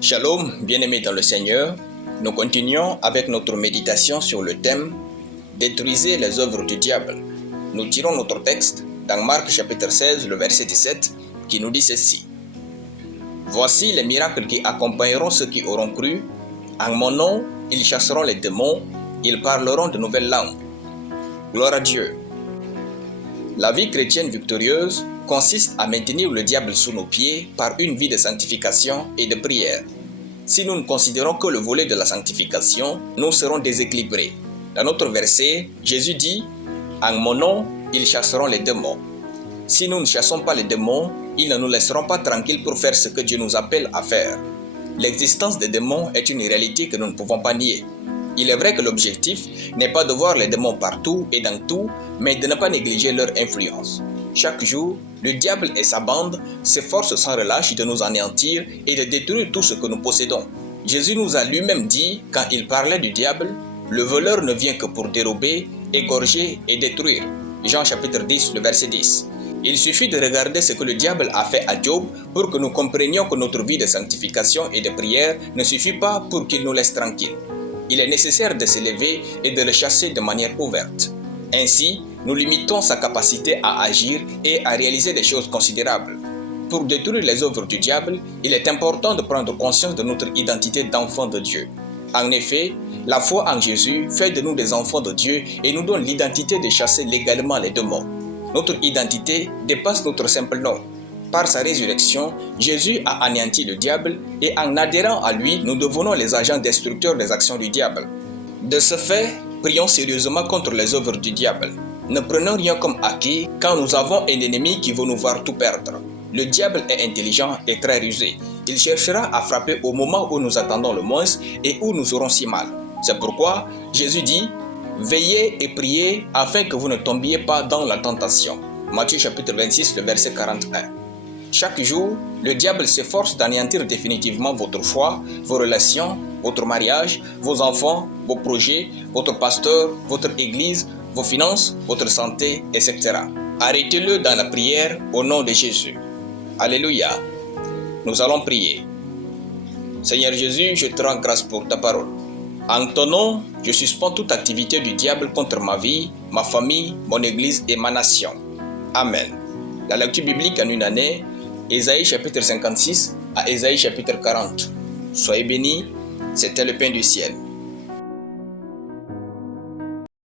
Shalom, bien-aimés dans le Seigneur, nous continuons avec notre méditation sur le thème « Détruisez les œuvres du diable ». Nous tirons notre texte dans Marc chapitre 16, le verset 17, qui nous dit ceci. « Voici les miracles qui accompagneront ceux qui auront cru. En mon nom, ils chasseront les démons, ils parleront de nouvelles langues. » Gloire à Dieu. La vie chrétienne victorieuse consiste à maintenir le diable sous nos pieds par une vie de sanctification et de prière. Si nous ne considérons que le volet de la sanctification, nous serons déséquilibrés. Dans notre verset, Jésus dit « En mon nom, ils chasseront les démons ». Si nous ne chassons pas les démons, ils ne nous laisseront pas tranquilles pour faire ce que Dieu nous appelle à faire. L'existence des démons est une réalité que nous ne pouvons pas nier. Il est vrai que l'objectif n'est pas de voir les démons partout et dans tout, mais de ne pas négliger leur influence. Chaque jour, le diable et sa bande s'efforcent sans relâche de nous anéantir et de détruire tout ce que nous possédons. Jésus nous a lui-même dit, quand il parlait du diable, « Le voleur ne vient que pour dérober, égorger et détruire. » Jean chapitre 10, le verset 10. Il suffit de regarder ce que le diable a fait à Job pour que nous comprenions que notre vie de sanctification et de prière ne suffit pas pour qu'il nous laisse tranquilles. Il est nécessaire de s'élever et de le chasser de manière ouverte. Ainsi, nous limitons sa capacité à agir et à réaliser des choses considérables. Pour détruire les œuvres du diable, il est important de prendre conscience de notre identité d'enfant de Dieu. En effet, la foi en Jésus fait de nous des enfants de Dieu et nous donne l'identité de chasser légalement les démons. Notre identité dépasse notre simple nom. Par sa résurrection, Jésus a anéanti le diable et en adhérant à lui, nous devenons les agents destructeurs des actions du diable. De ce fait, prions sérieusement contre les œuvres du diable. Ne prenons rien comme acquis quand nous avons un ennemi qui veut nous voir tout perdre. Le diable est intelligent et très rusé. Il cherchera à frapper au moment où nous attendons le moins et où nous aurons si mal. C'est pourquoi Jésus dit « Veillez et priez afin que vous ne tombiez pas dans la tentation. » Matthieu chapitre 26, le verset 41. Chaque jour, le diable s'efforce d'anéantir définitivement votre foi, vos relations, votre mariage, vos enfants, vos projets, votre pasteur, votre église, vos finances, votre santé, etc. Arrêtez-le dans la prière au nom de Jésus. Alléluia. Nous allons prier. Seigneur Jésus, je te rends grâce pour ta parole. En ton nom, je suspends toute activité du diable contre ma vie, ma famille, mon église et ma nation. Amen. La lecture biblique en une année, Ésaïe chapitre 56 à Ésaïe chapitre 40. Soyez bénis, c'était le pain du ciel.